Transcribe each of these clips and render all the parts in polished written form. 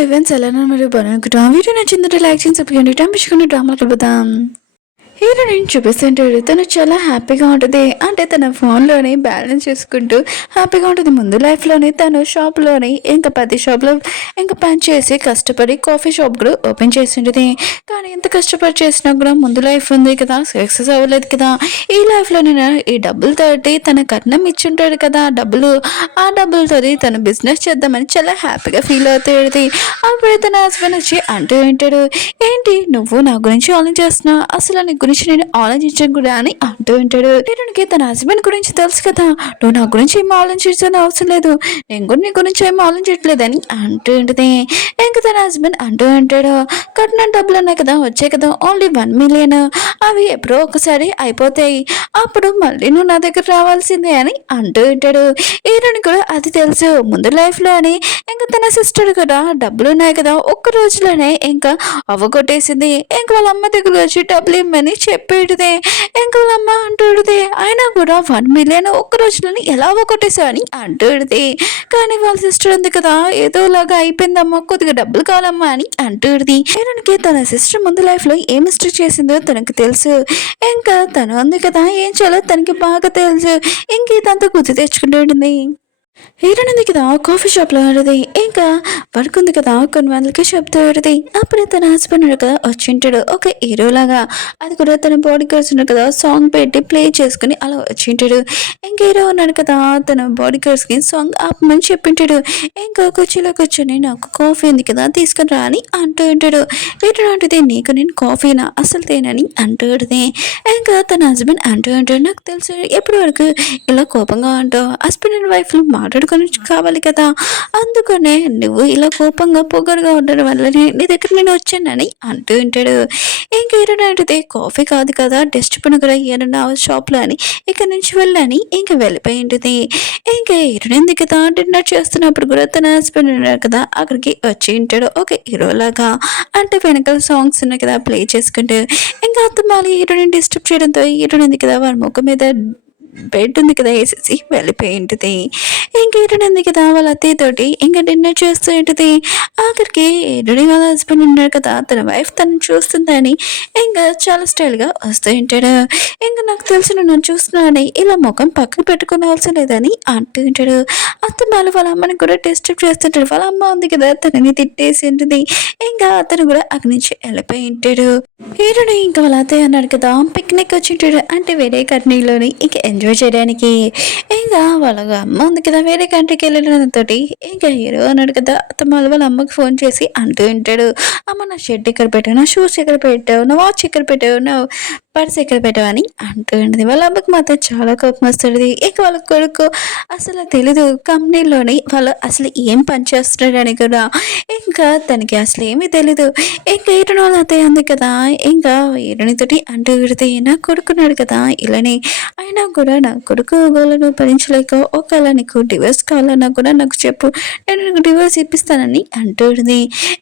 Events ఎలా మీరు బాగుంటాం వీడియో నచ్చిందంటే లైక్ చేసి సబ్స్క్రైబ్ చేయండి టైం డ్రామాకి వెళ్ళిపోతాం హీరోయిన్ చూపిస్తుంటాడు తను చాలా హ్యాపీగా ఉంటుంది అంటే తన ఫోన్లోనే బ్యాలెన్స్ చేసుకుంటూ హ్యాపీగా ఉంటుంది ముందు లైఫ్లోనే తను షాప్లోని ఇంకా 10 షాప్లో ఇంకా పని చేసి కష్టపడి కాఫీ షాప్ కూడా ఓపెన్ చేసి ఉంటుంది కానీ ఎంత కష్టపడి చేసినా కూడా ముందు లైఫ్ ఉంది కదా సక్సెస్ అవ్వలేదు కదా ఈ లైఫ్లోనే ఈ డబ్బులతోటి తన కట్నం ఇచ్చుంటాడు కదా ఆ డబ్బులతోటి తను బిజినెస్ చేద్దామని చాలా హ్యాపీగా ఫీల్ అవుతాడు అప్పుడు తన హస్బెండ్ వచ్చి అంటూ ఉంటాడు ఏంటి నువ్వు నా గురించి ఆలోచిస్తున్నావు అసలు నీ గురించి నేను ఆలోచించడం కూడా అని అంటూ ఉంటాడు హీరోనికి తన హస్బెండ్ గురించి తెలుసు కదా నువ్వు నా గురించి ఏం ఆలోచించాల్సిన అవసరం లేదు నేను కూడా నీ గురించి ఏం ఆలోచించట్లేదని అంటూ ఉంటుంది ఇంకా తన హస్బెండ్ అంటూ ఉంటాడు కట్టిన డబ్బులు ఉన్నాయి కదా వచ్చాయి కదా ఓన్లీ 1 మిలియన్ అవి ఎప్పుడో ఒకసారి అయిపోతాయి అప్పుడు మళ్ళీ నువ్వు నా దగ్గర రావాల్సిందే అని అంటూ ఉంటాడు హీరోని కూడా అది తెలుసు ముందు లైఫ్లో అని ఇంకా తన సిస్టర్ కూడా డబ్బులు ఉన్నాయి కదా ఒక్క రోజులోనే ఇంకా అవ్వగొట్టేసింది ఇంకా వాళ్ళ అమ్మ దగ్గర వచ్చి డబ్బులు ఇమ్మని చెప్పేటిదే ఇంకా వాళ్ళ అమ్మ అంటుడితే అయినా కూడా 1 మిలియన్ ఒక్క రోజులోనే ఎలా అవ్వగొట్టేసావు అని అంటుడితే కానీ వాళ్ళ సిస్టర్ ఉంది కదా ఏదోలాగా అయిపోయిందమ్మా కొద్దిగా డబ్బులు కావాలమ్మా అని అంటుడిది హీరోనికి తన సిస్టర్ ముందు లైఫ్లో ఏ మిస్టేక్ చేసిందో తనకు తెలుసు ఇంకా తను ఉంది కదా ఏం చేయాలో తనకి బాగా తెలుసు ఇంక ఇదంతా గుర్తు తెచ్చుకుంటూ ఉంటుంది హీరోయిన్ ఉంది కదా కాఫీ షాప్లో ఉంటుంది ఇంకా పడుకుంది కదా కొన్ని వందలకి చెప్తూ ఉంటుంది అప్పుడే తన హస్బెండ్ కదా వచ్చింటాడు ఒక హీరోలాగా అది కూడా తన బాడీ గార్డ్స్ ఉన్నాడు కదా సాంగ్ పెట్టి ప్లే చేసుకుని అలా వచ్చింటాడు ఇంకా హీరో ఉన్నాడు కదా తన బాడీ గార్డ్స్కి సాంగ్ ఆపమని చెప్పింటాడు ఇంకా కుర్చీలో కూర్చొని నాకు కాఫీ ఉంది కదా తీసుకుని రా అని అంటూ ఉంటాడు హీరో అంటుంది నీకు నేను కాఫీనా అసలు తేనని అంటూ ఉంటుంది ఇంకా తన హస్బెండ్ అంటూ ఉంటాడు నాకు తెలుసు ఎప్పటి వరకు ఇలా కోపంగా ఉంటావు హస్బెండ్ అండ్ వైఫ్లు మాట్లాడుకొని కావాలి కదా అందుకనే నువ్వు ఇలా కోపంగా పొగరుగా ఉండడం వల్లనే నీ దగ్గర నేను వచ్చానని అంటూ ఉంటాడు ఇంకా ఏరంటే కాఫీ కాదు కదా డస్ట్ పనుకురా ఏరన్నా షాప్లో అని ఇక్కడ నుంచి వెళ్ళని ఇంకా వెళ్ళిపోయి ఉంటుంది ఇంకా హీరోయిన్ కదా డిన్నర్ చేస్తున్నప్పుడు కూడా తన హస్బెండ్ ఉన్నాడు కదా అక్కడికి వచ్చి ఉంటాడు ఒక హీరోలాగా అంటే వెనకాల సాంగ్స్ ఉన్నాయి కదా ప్లే చేసుకుంటూ ఇంకా అత్తమాలి హీరోయిన్ డిస్టర్బ్ చేయడంతో హీరోయిన్ కదా వారి ముఖం మీద బెడ్ ఉంది కదా వేసేసి వెళ్ళిపోయి ఉంటుంది ఇంకా హీరోయిన్ ఉంది కదా వాళ్ళ అత్తయ్యతోటి ఇంకా డిన్నర్ చేస్తూ ఉంటుంది ఆఖరికి హీరోయిన్ వాళ్ళ హస్బెండ్ ఉన్నాడు కదా తన వైఫ్ తను చూస్తుందని ఇంకా చాలా స్టైల్గా వస్తూ ఉంటాడు ఇంకా నాకు తెలిసి నన్ను చూస్తున్నాడని ఇలా ముఖం పక్కన పెట్టుకునే అవసరం లేదని అంటూ ఉంటాడు అత్తమ్మాలు వాళ్ళ అమ్మని కూడా డిస్టర్బ్ చేస్తుంటాడు వాళ్ళ అమ్మ ఉంది కదా తనని తిట్టేసి ఉంటుంది ఇంకా అతను కూడా అక్కడి నుంచి వెళ్ళిపోయి ఉంటాడు హీరోని ఇంకా వాళ్ళ అత్తయ్య అన్నాడు కదా పిక్నిక్ వచ్చి ఉంటాడు అంటే వేరే కంట్రీలోని ఇంకా ఎంజాయ్ చేయడానికి ఇంకా వాళ్ళ అమ్మ ఉంది కదా వేరే కంట్రీకి వెళ్ళడంతో ఇంకా హీరో అన్నాడు కదా అత్తమ్మ వాళ్ళ అమ్మకి ఫోన్ చేసి అంటూ ఉంటాడు అమ్మ నా షర్ట్ ఎక్కడ పెట్టావు నా షూస్ ఎక్కడ పెట్టావు నా వాచ్ ఎక్కడ పెట్టావు నా పర్స్ ఎక్కడ పెట్టావు అని అంటూ ఉంటుంది వాళ్ళ అమ్మకి మాత్రం చాలా కోపం వస్తుంది ఇంకా వాళ్ళ కొడుకు అసలు తెలీదు కంపెనీలోని వాళ్ళు అసలు ఏం పని చేస్తున్నాడని కూడా ఇంకా తనకి అసలు ఏమీ తెలీదు ఇంకా హీరోని వాళ్ళ అత్తయ్య ఉంది కదా ఇంకా హీరోనితోటి అంటూ విడితే నా కొడుకున్నాడు కదా ఇలానే అయినా కూడా నా కొడుకు గోలను భరించలేక ఒకవేళ నీకు డివోర్స్ కావాలన్నా కూడా నాకు చెప్పు నేను నీకు డివోర్స్ ఇప్పిస్తానని అంటుంది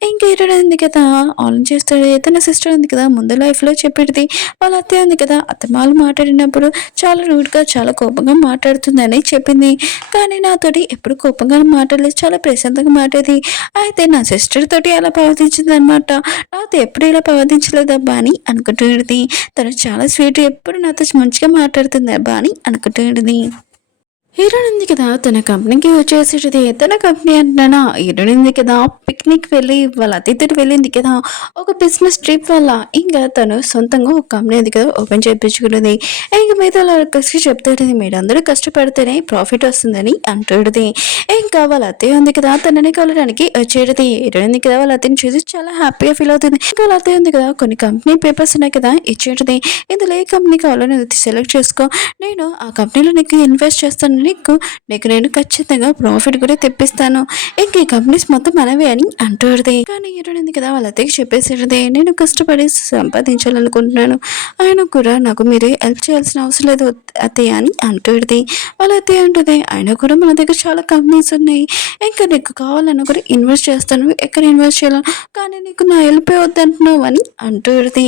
ఇంకా హీరోయిన్ ఉంది కదా ఆన్ చేస్తాడు తన సిస్టర్ ఉంది కదా ముందు లైఫ్లో చెప్పేది వాళ్ళ అత్తయ్య ఉంది కదా అత్తమాలు మాట్లాడినప్పుడు చాలా రూడ్గా చాలా కోపంగా మాట్లాడుతుందని చెప్పింది కానీ నాతోటి ఎప్పుడు కోపంగా మాట్లాడలేదు చాలా ప్రశాంతంగా మాట్లాడేది అయితే నా సిస్టర్ తోటి అలా ప్రవర్తించింది అనమాట నాతో ఎప్పుడు ఇలా ప్రవర్తించలేదబ్బా అని అనుకుంటుంది తను చాలా స్వీట్ ఎప్పుడు నాతో మంచిగా మాట్లాడుతుంది అబ్బా అని అనుకుంటుంది హీరోయిన్ ఉంది కదా తన కంపెనీకి వచ్చేసేది తన కంపెనీ అంటున్నా హీరోయిన్ ఉంది కదా పిక్నిక్ వెళ్ళి వాళ్ళ అతిథితో వెళ్ళింది కదా ఒక బిజినెస్ ట్రిప్ వల్ల ఇంకా తను సొంతంగా ఒక కంపెనీ ఉంది కదా ఓపెన్ చేయించుకున్నది ఇంకా మీద కలిసి చెప్తాడు మీరందరూ కష్టపడితేనే ప్రాఫిట్ వస్తుందని అంటుంది ఇంకా వాళ్ళ అత్తయ్య ఉంది కదా తనని కలడానికి వచ్చేది హీరోయిన్ ఉంది కదా వాళ్ళ అత్తయ్యని చూసి చాలా హ్యాపీగా ఫీల్ అవుతుంది ఇంకా వాళ్ళ అత్తయ్య ఉంది కదా కొన్ని కంపెనీ పేపర్స్ ఉన్నాయి కదా ఇచ్చేది ఇందులో ఏ కంపెనీ కావాలో నువ్వు సెలెక్ట్ చేసుకో నేను ఆ కంపెనీలో నీకు ఇన్వెస్ట్ చేస్తాను నీకు నేను ఖచ్చితంగా ప్రాఫిట్ కూడా తెప్పిస్తాను ఇంక ఈ కంపెనీస్ మొత్తం మనవే అని అంటుంది కానీ హీరోయిన్ కదా వాళ్ళ అత్తయ్యకి చెప్పేసేది నేను కష్టపడి సంపాదించాలనుకుంటున్నాను ఆయన కూడా నాకు మీరు హెల్ప్ చేయాల్సిన అవసరం లేదు అత్తయ్య అని అంటుంది వాళ్ళ అత్తయ్య అంటుంది ఆయన కూడా మన దగ్గర చాలా కంపెనీస్ ఉన్నాయి ఇంకా నీకు కావాలన్నా కూడా ఇన్వెస్ట్ చేస్తాను ఎక్కడ ఇన్వెస్ట్ చేయాలని కానీ నీకు నా హెల్ప్ వద్దంటున్నావు అని అంటుంది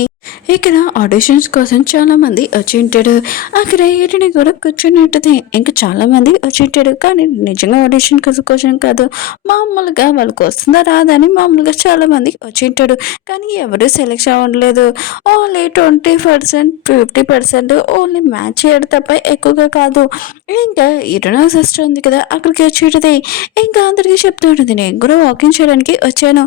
ఇక్కడ ఆడిషన్స్ కోసం చాలా మంది వచ్చి ఉంటాడు. అక్కడ ఈరిని కూడా కూర్చొని ఉంటుంది. ఇంకా చాలా మంది వచ్చి ఉంటాడు. కానీ నిజంగా ఆడిషన్ కోసం కాదు, మామూలుగా వాళ్ళకి వస్తుందా రాదా అని మామూలుగా చాలా మంది వచ్చి ఉంటాడు. కానీ ఎవరు సెలెక్ట్ అవ్వట్లేదు. ఓన్లీ 20%, 50% ఓన్లీ మ్యాచ్ చేయడం తప్ప ఎక్కువగా కాదు. ఇంకా ఇరునా సిస్టర్ ఉంది కదా, అక్కడికి వచ్చి ఉంటుంది. ఇంకా అందరికీ చెప్తూ ఉంటుంది, నేను కూడా వాకింగ్ చేయడానికి వచ్చాను.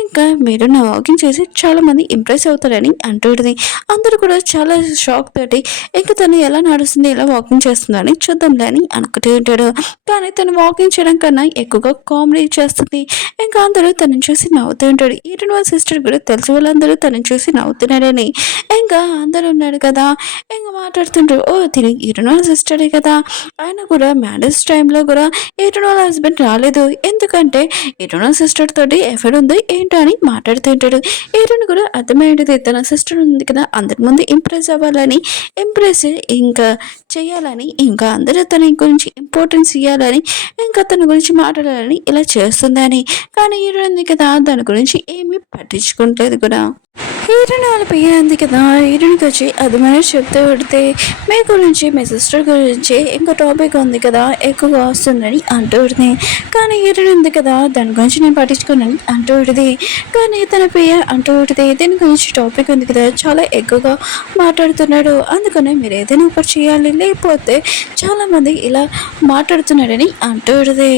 ఇంకా మీరు నా వాకింగ్ చేసి చాలా మంది ఇంప్రెస్ అవుతారని అంటుంది. అందరూ కూడా చాలా షాక్ తోటి ఇంకా తను ఎలా నడుస్తుంది, ఎలా వాకింగ్ చేస్తుందని చూద్దాంలే అని అనుకుంటూ ఉంటాడు. కానీ తను వాకింగ్ చేయడం కన్నా ఎక్కువగా కామెడీ చేస్తుంది. ఇంకా అందరూ తనని చూసి నవ్వుతూ ఉంటాడు. ఈటన్ వాళ్ళ సిస్టర్ కూడా తెలుసు వాళ్ళందరూ తనని చూసి నవ్వుతున్నారని. ఇంకా అందరూ ఉన్నాడు కదా, ఇంకా మాట్లాడుతుంటారు. ఓ తిని ఈటన్ వాళ్ళ సిస్టరే కదా, ఆయన కూడా మ్యారేజ్ టైంలో కూడా ఈటన్ వాళ్ళ హస్బెండ్ రాలేదు, ఎందుకంటే ఈటన్ వాళ్ళ సిస్టర్ తోటి ఎఫర్ట్ ఉంది ఏంటో అని మాట్లాడుతుంటాడు. ఈటన్ కూడా అర్థమైంది, తన సిస్టర్ ఉంది కదా, అందరి ముందు ఇంప్రెస్ అవ్వాలని, ఇంప్రెస్ ఇంకా చేయాలని, ఇంకా అందరూ తన గురించి ఇంపార్టెన్స్ ఇవ్వాలని, ఇంకా తన గురించి మాట్లాడాలని ఇలా చేస్తుందని. కానీ హీరోయిన్ ఉంది కదా, దాని గురించి ఏమీ పట్టించుకోవట్లేదు కూడా. హీరోయిన్ వాళ్ళ పియ్య ఉంది కదా, హీరోయిన్కి వచ్చి అది మనం చెప్తూ పెడితే మీ గురించి, మీ సిస్టర్ గురించి ఇంకో టాపిక్ ఉంది కదా ఎక్కువగా వస్తుందని అంటూ ఉంటుంది. కానీ హీరోయిన్ ఉంది కదా, దాని గురించి నేను పట్టించుకోనని అంటూ ఉంటుంది. కానీ తన పియ్య అంటూ ఉంటుంది, దీని గురించి టాపిక్ ఉంది కదా చాలా ఎక్కువగా మాట్లాడుతున్నాడు, అందుకనే మీరు ఏదైనా ఒకటి చేయాలి, లేకపోతే చాలామంది ఇలా మాట్లాడుతున్నాడని అంటూ ఉంటుంది.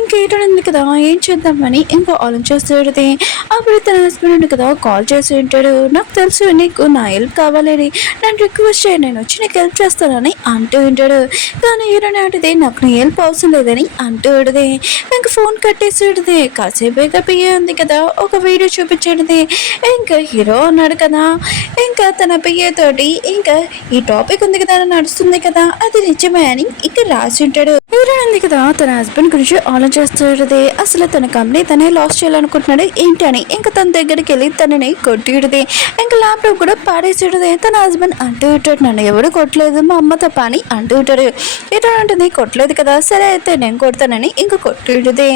ఇంక హీరోయిన్ ఉంది కదా, ఏం చేద్దామని ఇంకా ఆలోచిస్తూ ఉంటుంది. అప్పుడు తన హస్బెండ్ ఉంది కదా కాల్ చేసి ఉంటాడు, నాకు తెలుసు నీకు నా హెల్ప్ కావాలని, నన్ను రిక్వెస్ట్ చేయండి, నేను వచ్చి నీకు హెల్ప్ చేస్తానని అంటూ ఉంటాడు. కానీ హీరోయిన్ అంటుంది, నాకు నీ హెల్ప్ అవసరం లేదని అంటూ ఉంటుంది. ఇంకా ఫోన్ కట్టేసి ఉంటుంది. కాసేపు పియ్య ఉంది కదా, ఒక వీడియో చూపించేది. ఇంకా హీరో ఉన్నాడు కదా, ఇంకా తన పియ్యతోటి ఇంకా ఈ టాపిక్ ఉంది కదా నడుస్తుంది కదా, అది నిజమే అని ఇంకా రాసి ఉంటాడు. హీరోయిన్ ఉంది కదా, తన హస్బెండ్ గురించి ఆలోచిస్తుంది. అసలు తన కంపెనీ తనే లాస్ చేయాలనుకుంటున్నాడు ఏంటి అని. ఇంకా తన దగ్గరికి వెళ్ళి తనని కొట్టిడుది. ఇంకా ల్యాప్టాప్ కూడా పాడేసిడుది. తన హస్బెండ్ అంటూ ఉంటాడు, నన్ను ఎవరు కొట్టలేదు, మా అమ్మ తప్ప అని అంటూ ఉంటాడు. ఇటు ఉంటుంది, కొట్టలేదు కదా, సరే అయితే నేను కొడతానని ఇంకా కొట్టిడుది.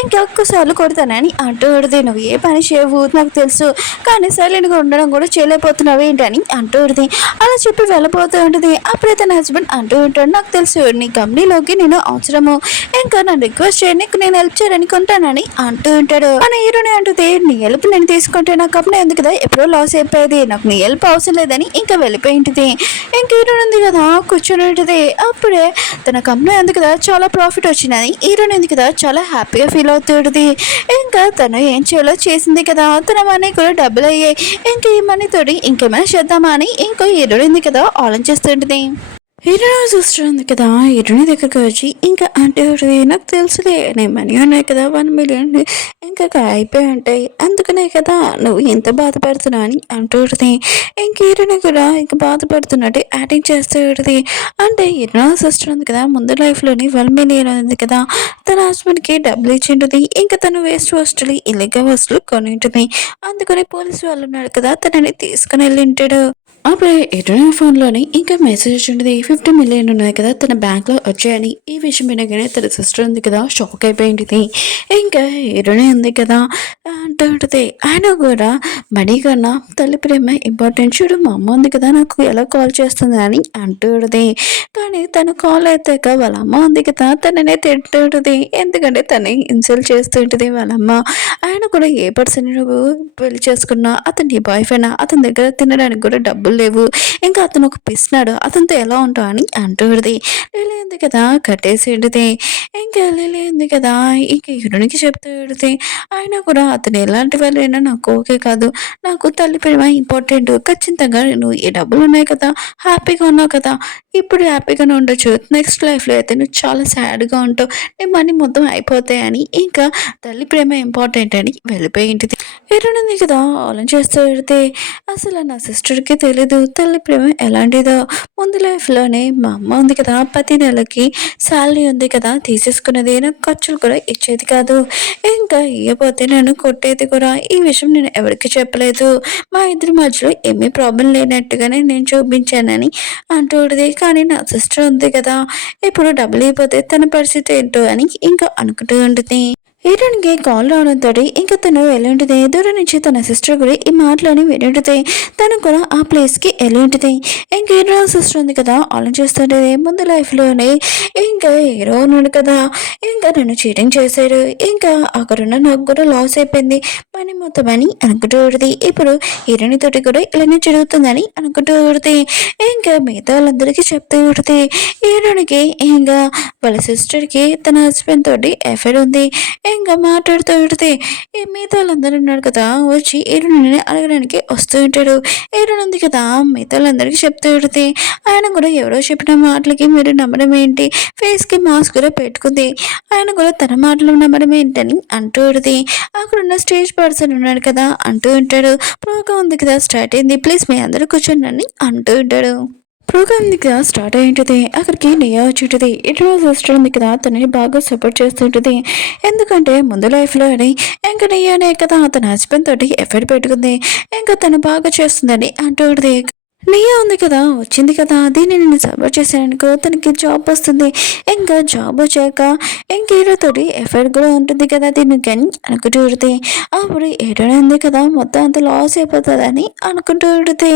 ఇంకొకసార్లు కొడతానని అంటూ ఉంటుంది. నువ్వు ఏ పని చేయవు నాకు తెలుసు, కానీ సైలెంట్గా ఉండడం కూడా చేయలేకపోతున్నావు ఏంటని అంటూ ఉంటుంది. అలా చెప్పి వెళ్ళిపోతూ ఉంటుంది. అప్పుడే తన హస్బెండ్ అంటూ ఉంటాడు, నాకు తెలుసు నీ కంపెనీలోకి నేను అవసరము, ఇంకా నన్ను రిక్వెస్ట్ చేయని, నేను హెల్ప్ చేయడానికి ఉంటానని అంటూ ఉంటాడు. మన హీరోని అంటుంది, నీ హెల్ప్ నేను తీసుకుంటే నా కంపెనీ ఉంది కదా ఎప్పుడో లాస్ అయిపోయేది, నాకు నీ హెల్ప్ అవసరం లేదని ఇంకా వెళ్ళిపోయి ఉంటుంది. ఇంక హీరోని ఉంది కదా కూర్చొని ఉంటుంది. అప్పుడే తన కంపెనీ ఉంది కదా చాలా ప్రాఫిట్ వచ్చిందని హీరోని ఉంది కదా చాలా హ్యాపీగా ఫీల్ అవుతుంది. ఇంకా తను ఏం చేయాలో చేసింది కదా, తన మనీ కూడా డబ్బులు అయ్యాయి. ఇంక ఈ మనీ తోటి ఇంకేమైనా చేద్దామా అని ఇంకో హీరోని ఉంది కదా ఆలోచిస్తుంటుంది. హీరోయిన్ సిస్టర్ ఉంది కదా, హీరోయిన్ దగ్గరికి వచ్చి ఇంకా అంటే నాకు తెలుసులే, నేను మనీ ఉన్నాయి కదా 1 million ఇంకా అయిపోయి ఉంటాయి, అందుకనే కదా నువ్వు ఎంత బాధపడుతున్నావు అని అంటుంది. ఇంక హీరోయిన్ కూడా ఇంకా బాధపడుతున్నట్టు యాక్టింగ్ చేస్తూ ఉంటుంది. అంటే హీరోయిన్ సిస్టర్ ఉంది కదా, ముందు లైఫ్లోని 1 million ఉంది కదా, తన హస్బెండ్కి డబ్బులు ఇచ్చి ఉంటుంది. ఇంకా తను వేస్ట్ వస్తువులు ఇల్లీగల్ వస్తువులు కొని ఉంటుంది. అందుకని పోలీసు వాళ్ళు ఉన్నారు కదా, తనని తీసుకుని వెళ్ళి ఉంటాడు. అప్పుడే హీరోయిన్ ఫోన్లోని ఇంకా మెసేజ్ ఉంటుంది, 50 million ఉన్నాయి కదా తన బ్యాంక్లో వచ్చాయని. ఈ విషయం వినగానే తన సిస్టర్ ఉంది కదా షాక్ అయిపోయింది. ఇంకా హీరోయిన్ ఉంది కదా అంటూ ఉంటుంది, ఆయన కూడా మనీ కన్నా తల్లి ప్రేమ ఇంపార్టెంట్, చూడు మా అమ్మ ఉంది కదా నాకు ఎలా కాల్ చేస్తుంది అని అంటూ ఉంటుంది. కానీ తను కాల్ అయితాక వాళ్ళ అమ్మ ఉంది కదా తననే తింటూ ఉంటుంది, ఎందుకంటే తను ఇన్సల్ట్ చేస్తూ ఉంటుంది వాళ్ళ అమ్మ. ఆయన కూడా ఏ పర్సన్ నువ్వు పెళ్లి చేసుకున్నా అతని బాయ్ ఫ్రెండ్, అతని దగ్గర తినడానికి కూడా డబ్బులు లేవు, ఇంకా అతను ఒక పిస్తున్నాడు, అతనితో ఎలా ఉంటావు అని అంటుంది. లిలీ ఉంది కదా కట్టేసేది. ఇంకా లిలీ ఉంది కదా ఇంకా హీరోనికి చెప్తూ పెడితే, ఆయన కూడా అతను ఎలాంటి వాళ్ళైనా నాకు ఓకే కాదు, నాకు తల్లి ప్రేమ ఇంపార్టెంట్, ఖచ్చితంగా నువ్వు ఈ డబ్బులు ఉన్నాయి కదా హ్యాపీగా ఉన్నావు కదా, ఇప్పుడు హ్యాపీగానే ఉండొచ్చు, నెక్స్ట్ లైఫ్లో అయితే నువ్వు చాలా సాడ్గా ఉంటావు, నీ మనీ మొత్తం అయిపోతాయి అని ఇంకా తల్లి ప్రేమ ఇంపార్టెంట్ అని వెళ్ళిపోయింది. హీరోయిన్ కదా ఆలోచిస్తూ పెడితే, అసలు నా సిస్టర్కి తెలీదు తల్లి ప్రేమ ఎలాంటిదో. ముందు లైఫ్లోనే మా అమ్మ ఉంది కదా ప్రతి నెలకి శాలరీ ఉంది కదా తీసేసుకునేది, నాకు ఖర్చులు కూడా ఇచ్చేది కాదు, ఇంకా ఇవ్వకపోతే నన్ను కొట్టేది కూడా. ఈ విషయం నేను ఎవరికి చెప్పలేదు, మా ఇద్దరి మధ్యలో ఏమీ ప్రాబ్లం లేనట్టుగానే నేను చూపించానని అంటుంది. కానీ నా సిస్టర్ ఉంది కదా ఇప్పుడు డబ్బులు ఇవ్వకపోతే తన పరిస్థితి ఏంటో అని ఇంకా అనుకుంటూ ఉంటుంది. హీరోయిన్కి కాల్ రావడంతో ఇంకా తను వెళ్ళి దూరం నుంచి తన సిస్టర్ కూడా ఈ మాటలని విని తను కూడా ఆ ప్లేస్కి వెళ్ళి ఇంకా హీరో సిస్టర్ ఉంది కదా ఆలోచిస్తుంటే ముందు లైఫ్లోనే ఇంకా హీరో ఉన్నాడు కదా ఇంకా నన్ను చీటింగ్ చేశాడు ఇంకా అక్కడున్న నాకు కూడా లాస్ అయిపోయింది పని మొత్తం అని అనుకుంటూ ఉంటుంది ఇప్పుడు హీరోయిన్ తోటి కూడా ఇలానే జరుగుతుందని అనుకుంటూ ఉంటుంది ఇంకా మిగతా వాళ్ళందరికీ చెప్తూ ఉంటుంది హీరోయిన్కి ఇంకా వాళ్ళ సిస్టర్కి తన హస్బెండ్ తోటి ఎఫైర్ ఉంది ఇంకా మాట్లాడుతూ ఉంటుంది ఈ మిగతా వాళ్ళందరూ ఉన్నారు కదా వచ్చి హీరోయిన్ అడగడానికి వస్తూ ఉంటాడు హీరోయిన్ ఉంది కదా మిగతా వాళ్ళందరికీ చెప్తూ ఉంటుంది ఆయన కూడా ఎవరో చెప్పిన మాటలకి మీరు నమ్మడం ఏంటి ఫేస్కి మాస్క్ కూడా పెట్టుకుంది ఆయన కూడా తన మాటలు నమ్మడం ఏంటని అంటూ ఉంటుంది అక్కడున్న స్టేజ్ పర్సన్ ఉన్నాడు కదా అంటూ ఉంటాడు ప్రోగ్రామ్ ఉంది కదా స్టార్ట్ అయింది ప్లీజ్ మీ అందరూ కూర్చోండి అంటూ ఉంటాడు ప్రోగ్రామ్ దగ్గర స్టార్ట్ అయ్యింటుంది అక్కడికి నియా వచ్చి ఇటు సిస్టర్ ఉంది కదా తనని బాగా సపోర్ట్ చేస్తుంటుంది ఎందుకంటే ముందు లైఫ్లోని ఇంకా నియానే కదా తన హస్బెండ్ తోటి ఎఫర్ట్ పెట్టుకుంది ఇంకా తను బాగా చేస్తుందని అంటూ ఉంటుంది నియా ఉంది కదా వచ్చింది కదా దీన్ని నేను సపోర్ట్ చేశానుకో తనకి జాబ్ వస్తుంది ఇంకా జాబ్ వచ్చాక ఇంక హీరోతోటి ఎఫర్ట్ కూడా ఉంటుంది కదా దీనికి అని అనుకుంటూ ఉంటుంది అప్పుడు హీరోనే ఉంది కదా మొత్తం అంత లాస్ అయిపోతుందని అనుకుంటూ ఉంటుంది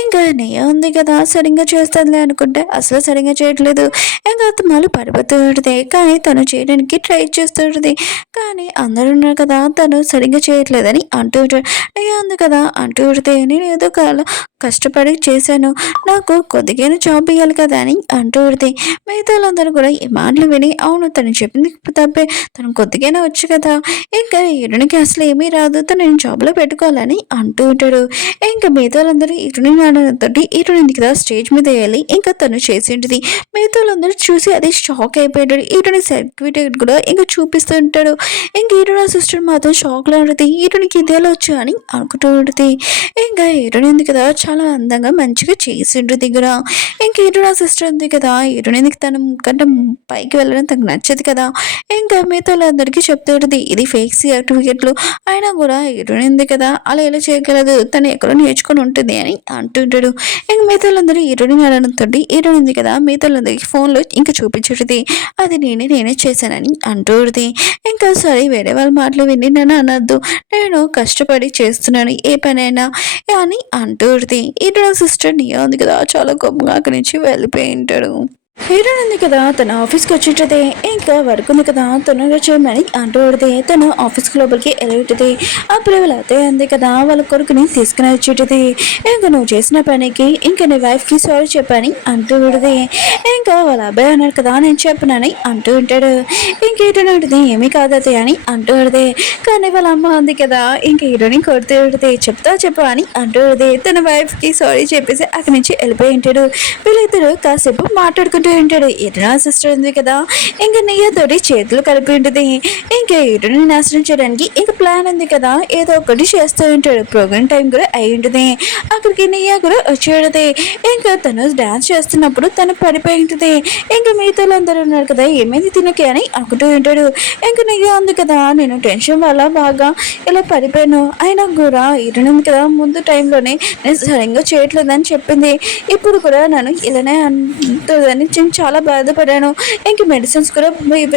ఇంకా నియా ఉంది కదా సరిగ్గా చేస్తుందిలే అనుకుంటే అసలు సరిగ్గా చేయట్లేదు ఇంకా మళ్ళీ పడిపోతూ ఉంటుంది కానీ తను చేయడానికి ట్రై చేస్తూ ఉంటుంది కానీ అందరూ ఉన్నారు కదా తను సరిగ్గా చేయట్లేదని అంటూ ఉంటాడు నియా ఉంది కదా అంటూ ఉంటుంది నేను ఏదో కష్టపడి చేశాను నాకు కొద్దిగా జాబ్ ఇవ్వాలి కదా అని అంటూ ఉంటుంది మిగతా వాళ్ళందరూ కూడా ఈ మాటలు విని అవును తను చెప్పింది తప్పే తను కొద్దిగానే వచ్చు కదా ఇంకా హీరోనికి అసలు ఏమీ రాదు తను నేను జాబ్లో పెట్టుకోవాలని అంటూ ఉంటాడు ఇంకా మిగతా వాళ్ళందరూ హీరోని నాన్నతోటి హీరోని కదా స్టేజ్ మీద వెళ్ళి ఇంకా తను చేసింటిది మిగతా వాళ్ళందరూ చూసి అది షాక్ అయిపోయాడు హీరోని సర్టిఫికేట్ కూడా ఇంకా చూపిస్తూ ఉంటాడు ఇంకా హీరో సిస్టర్ మాత్రం షాక్లో ఉంటుంది హీరోనికి ఇదేలా వచ్చు అని అనుకుంటూ ఉంటుంది ఇంకా హీరోని ఉంది కదా చాలా అందంగా మంచిగా చేసిండ్రు దగ్గర ఇంకా హీరో సిస్టర్ ఉంది కదా హీరోని తన కంటే పైకి వెళ్ళడం తనకు నచ్చదు కదా ఇంకా మిగతా వాళ్ళందరికీ చెప్తూ ఉంటుంది ఇది ఫేక్ సర్టిఫికెట్లు అయినా కూడా హీరోని ఉంది కదా అలా ఎలా చేయగలదు తను ఎక్కడో నేర్చుకొని ఉంటుంది అని అంటుంటాడు ఇంకా మిగతా వాళ్ళందరూ హీరోని అనడంతో హీరోని ఉంది కదా మిగతా వాళ్ళందరికీ ఫోన్లో ఇంకా చూపించుంటుంది అది నేనే చేశానని అంటుంది ఇంకా సరే వేరే వాళ్ళ మాటలు విని నన్ను అనద్దు నేను కష్టపడి చేస్తున్నాను ఏ పనైనా అని అంటుంది హీరో సిస్టర్ నియా ఉంది కదా చాలా గొప్పగా అక్కడి నుంచి వెళ్ళిపోయి ఉంటాడు హీరోయిన్ ఉంది కదా తన ఆఫీస్కి వచ్చింటది ఇంకా వర్క్ ఉంది కదా తొందరగా చేయమని అంటూడితే తను ఆఫీస్కి లోపలికి వెళ్ళి అప్పుడు వాళ్ళ అత్తయ్య ఉంది కదా వాళ్ళ కొడుకుని తీసుకుని వచ్చేటది ఇంకా నువ్వు చేసిన పనికి ఇంకా నీ వైఫ్కి సారీ చెప్పని అంటూ విడది ఇంకా వాళ్ళ అబ్బాయి అన్నాడు కదా నేను చెప్పనని అంటూ ఉంటాడు ఇంకేటది ఏమీ కాదు అత్తయ్య అని అంటూ విడది కానీ వాళ్ళ అమ్మ ఉంది కదా ఇంక హీరోని కొడుతూ విడది చెప్పు అని అంటూ విడది తన వైఫ్కి సారీ చెప్పేసి అక్కడి నుంచి వెళ్ళిపోయి ఉంటాడు వీళ్ళిద్దరు కాసేపు మాట్లాడుకుంటూ ఉంటాడు ఎటనా సిస్టర్ ఉంది కదా ఇంకా నియ్యతోటి చేతులు కలిపి ఉంటుంది ఇంకా ఎటుని నాశనం చేయడానికి ఇంకా ప్లాన్ ఉంది కదా ఏదో ఒకటి చేస్తూ ఉంటాడు ప్రోగ్రామ్ టైం కూడా అయి ఉంటుంది అక్కడికి నియ్య కూడా వచ్చేది ఇంకా తను డాన్స్ చేస్తున్నప్పుడు తను పడిపోయి ఉంటుంది ఇంకా మిగతా అందరూ ఉన్నారు కదా ఏమైంది తినకి అని అనుకుంటూ ఉంటాడు ఇంకా నియ్య ఉంది కదా నేను టెన్షన్ వల్ల బాగా ఇలా పడిపోయాను అయినా కూడా ఇరునుంది కదా ముందు టైంలోనే నేను సరిగ్గా చేయట్లేదని చెప్పింది ఇప్పుడు కూడా నన్ను ఇలానే అంటుందని నేను చాలా బాధపడాను ఇంక మెడిసిన్స్ కూడా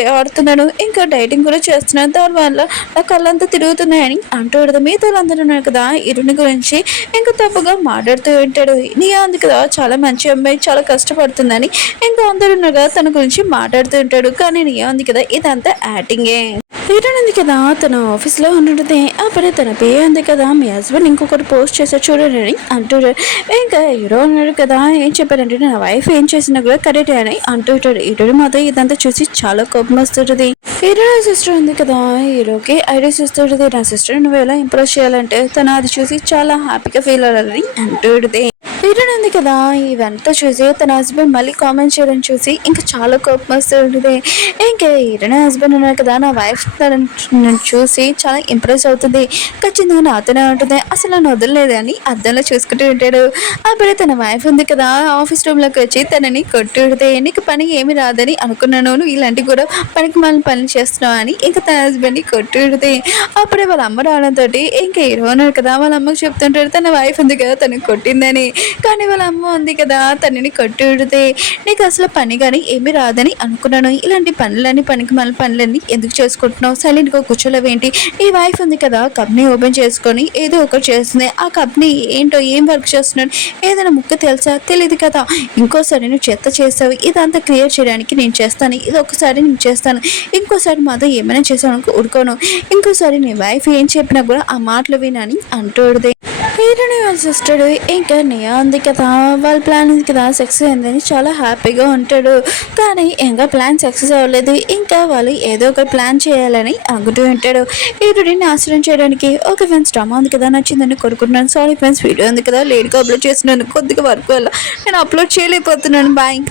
వాడుతున్నాను ఇంకా డైటింగ్ కూడా చేస్తున్నాను దానివల్ల నా కళ్ళంతా తిరుగుతున్నాయని అంటూ మిగతా అందరూ ఉన్నారు కదా ఇరుని గురించి ఇంకా తప్పుగా మాట్లాడుతూ ఉంటాడు నీ అంది కదా చాలా మంచి అమ్మాయి చాలా కష్టపడుతుందని ఇంకా అందరూ ఉన్నారు కదా తన గురించి మాట్లాడుతూ ఉంటాడు కానీ నీ అంది కదా ఇదంతా యాక్టింగే హీరోయిన్ ఉంది కదా తన ఆఫీస్లో ఉంటుంది అప్పుడే తన పేరు ఉంది కదా మీ హస్బెండ్ ఇంకొకటి పోస్ట్ చేశారు చూడండి అని అంటాడు ఇంకా హీరో అన్నాడు కదా ఏం చెప్పారంటే నా వైఫ్ ఏం చేసినా కూడా కరెక్టే అని అంటుంటాడు హీరోని మాత్రం ఇదంతా చూసి చాలా కోపం వస్తుంటుంది హీరో సిస్టర్ ఉంది కదా హీరోకి ఐడియాస్ ఇస్తుంటుంది నా సిస్టర్ నువ్వు ఎలా ఇంప్రెస్ చేయాలంటే తను అది చూసి చాలా హ్యాపీగా ఫీల్ అవ్వాలని అంటుంది హీరోయిన్ ఉంది కదా ఇవంతా చూసి తన హస్బెండ్ మళ్ళీ కామెంట్ చేయడం చూసి ఇంకా చాలా కోపం వస్తుంటుంది ఇంకా హీరోయిన్ హస్బెండ్ ఉన్నారు కదా నా వైఫ్ తనను చూసి చాలా ఇంప్రెస్ అవుతుంది ఖచ్చితంగా నాతోనే ఉంటుంది అసలు నన్ను వదలలేదు అని అద్దంలో చూసుకుంటూ ఉంటాడు అప్పుడే తన వైఫ్ ఉంది కదా ఆఫీస్ రూమ్లోకి వచ్చి తనని కొట్టుడితే నీకు పని ఏమి రాదని అనుకున్నాను నువ్వు ఇలాంటి కూడా పనికి మళ్ళీ పని చేస్తున్నావు అని ఇంకా తన హస్బెండ్ని కొట్టుడితే అప్పుడే వాళ్ళ అమ్మ రావడంతో ఇంకా హీరో ఉన్నారు కదా వాళ్ళ అమ్మకి చెప్తుంటాడు తన వైఫ్ ఉంది కదా తనకి కొట్టిందని కానీ వాళ్ళ అమ్మ ఉంది కదా తనని కొట్టుడితే నీకు అసలు పని కానీ ఏమీ రాదని అనుకున్నాను, ఇలాంటి పనులన్నీ పనికి మళ్ళీ పనులన్నీ ఎందుకు చేసుకుంటున్నావు, సైలెంట్గా కూర్చోలేవేంటి, నీ వైఫ్ ఉంది కదా కంపెనీ ఓపెన్ చేసుకొని ఏదో ఒకటి చేస్తుంది, ఆ కంపెనీ ఏంటో ఏం వర్క్ చేస్తున్నాడు ఏదైనా ముక్క తెలుసా, తెలియదు కదా, ఇంకోసారి నువ్వు చెత్త చేస్తావు ఇదంతా క్లియర్ చేయడానికి నేను చేస్తాను, ఇది ఒకసారి నేను చేస్తాను, ఇంకోసారి మాతో ఏమైనా చేసాను ఊరుకోను, ఇంకోసారి నీ వైఫ్ ఏం చెప్పినా కూడా ఆ మాటలు వినని అంటూడదే. హీరోని వాళ్ళ సిస్టర్ ఇంకా నియా ఉంది కదా వాళ్ళ ప్లాన్ ఉంది కదా సక్సెస్ అయిందని చాలా హ్యాపీగా ఉంటాడు, కానీ ఇంకా ప్లాన్ సక్సెస్ అవ్వలేదు, ఇంకా వాళ్ళు ఏదో ఒక ప్లాన్ చేయాలని అనుకుంటూ ఉంటాడు. హీరోని ఆశ్రయం చేయడానికి ఓకే ఫ్రెండ్స్ డ్రామా ఉంది కదా నచ్చిందని కోరుకుంటున్నాను, సారీ ఫ్రెండ్స్ వీడియో ఉంది కదా లేట్గా అప్లోడ్ చేస్తున్నాను, కొద్దిగా వర్క్ వల్ల నేను అప్లోడ్ చేయలేకపోతున్నాను, బాయ్.